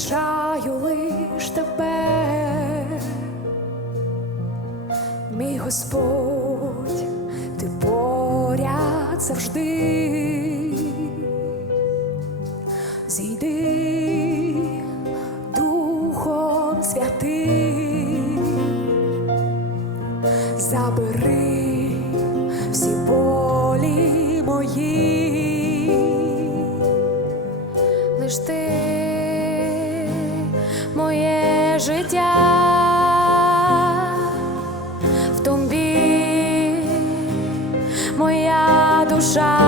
втрачаю лиш тебе, мій Господь, ти поряд завжди. Зійди Духом Святим, забери всі болі мої, лиш ти життя в тобі моя душа,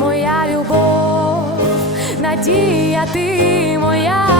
моя любов, надія ти моя.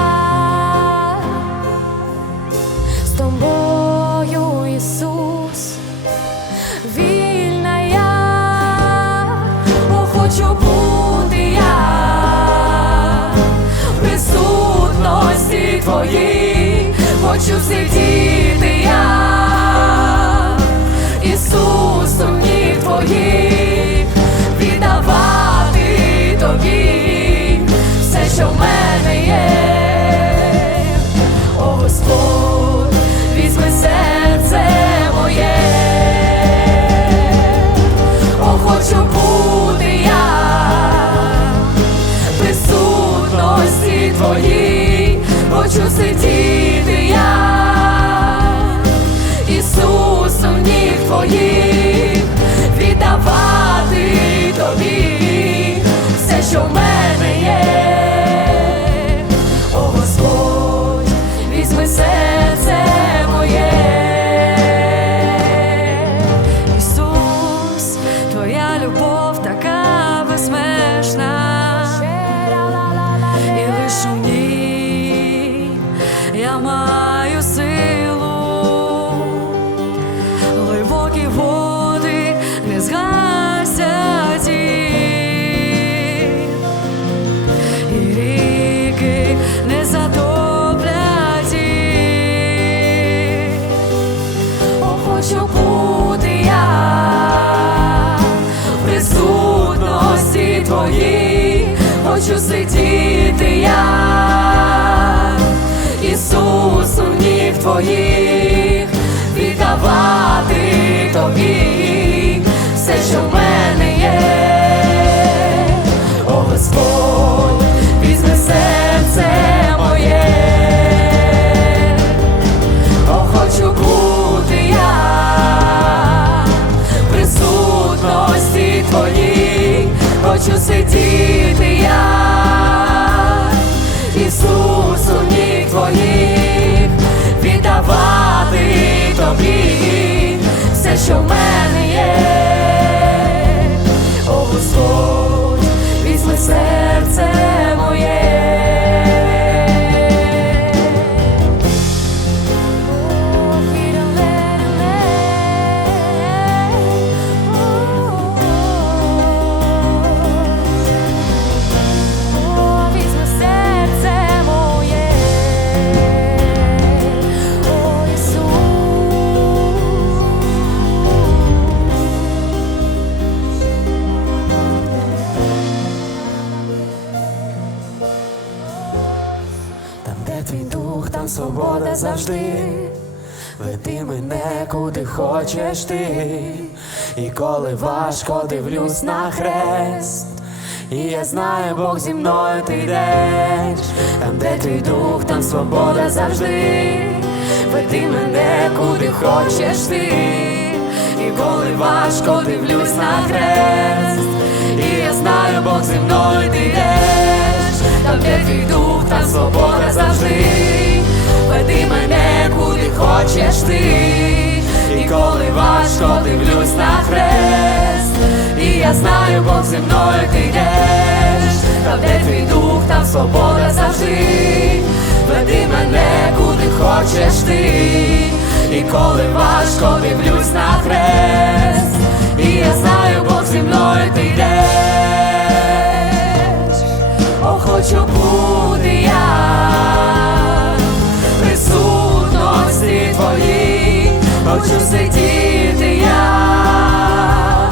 Christmas. Твоїй, хочу сидіти я, Ісусу, ні ніг твоїх, хочу сидіти я, Ісусу, у ніг твоїх, віддавати тобі все, що в мене є. Свобода завжди. Веди мене, куди хочеш ти. І коли важко дивлюсь на хрест. І я знаю, Бог зі мною ти йдеш. Там, де твій дух, там свобода завжди. Веди мене, куди хочеш ти. І коли важко дивлюсь на хрест. І я знаю, Бог зі мною ти йдеш. Там, де твій дух, там свобода завжди. Веди мене, куди хочеш ти. І коли важко дивлюсь на хрест. І я знаю, Бог зі мною ти йдеш. Там, де твій дух, там свобода завжди. Веди мене, куди хочеш ти. І коли важко дивлюсь на хрест. І я знаю, Бог зі мною ти йдеш. Хочу сидіти я,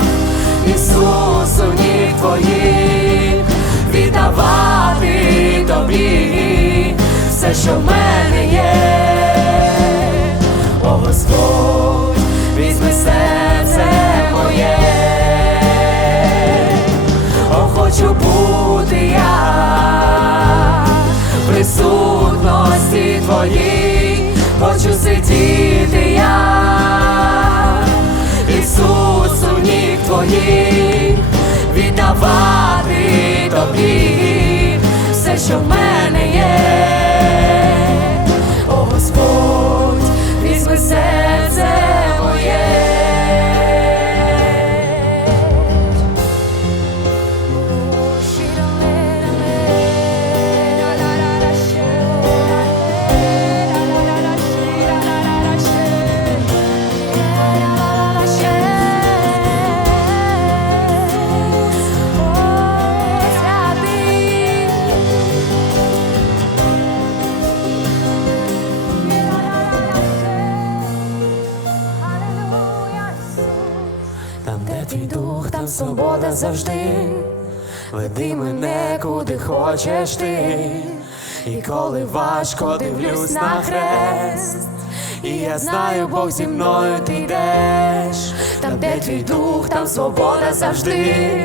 Ісус у ніг твоїх, віддавати що в мене є. О Господь, візьми серце моє, О, хочу бути я присутності твоїй, хочу сидіти тобі. Все, що в мене свобода завжди. Веди мене, куди хочеш ти. І коли важко дивлюсь на хрест, і я знаю, Бог зі мною ти йдеш. Там, де твій дух, там свобода завжди.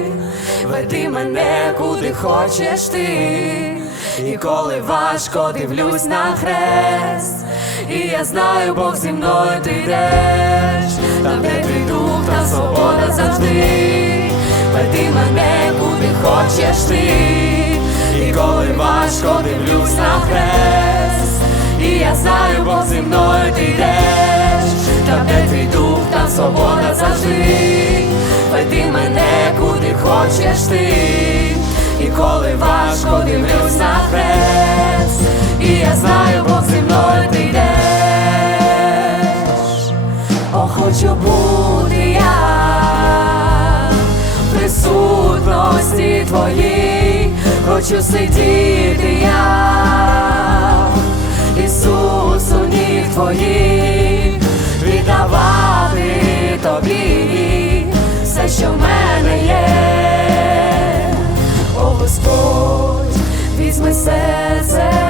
Веди мене, куди хочеш ти. І коли важко дивлюсь на хрест, і я знаю, Бог зі мною ти йдеш. Там, де твій дух, там свобода завжди. Веди мене, куди хочеш ти. І коли важко дивлюсь на хрест, і я знаю, Бог зі мною ти йдеш. Там, де твій дух, там свобода завжди. Веди мене, куди хочеш ти. І коли важко дивлюсь на хрест, і я знаю, Бог зі мною ти йдеш. О, хочу бути присутності Твоїй. Хочу сидіти я, Ісусу, ніг Твоїх, віддавати тобі все, що в мене є, о Господь, візьми серце.